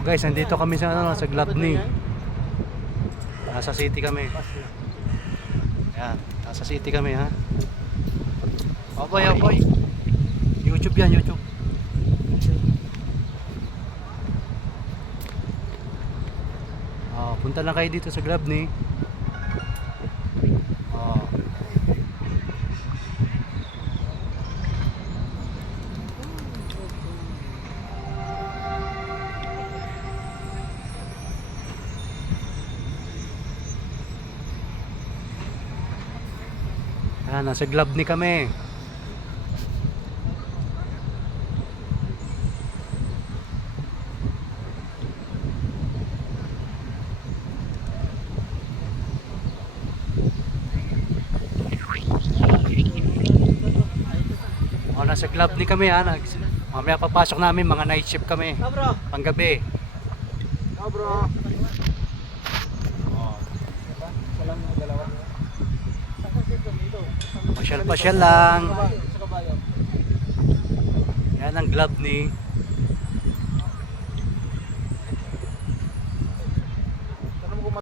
Oh guys, nandito kami sa ano, sa Glabni. Nasa city kami. Yan, nasa city kami ha. Aboy, aboy. YouTube yan, YouTube. Oh, punta lang kayo dito sa Glabni. Oh. Ah, nasa Glabni kami. Oh, nasa Glabni kami ha. Mamaya papasok namin, mga night shift kami. Panggabi. Bro. Oh. Pasyal-pasyal lang. Yan ang Glabni.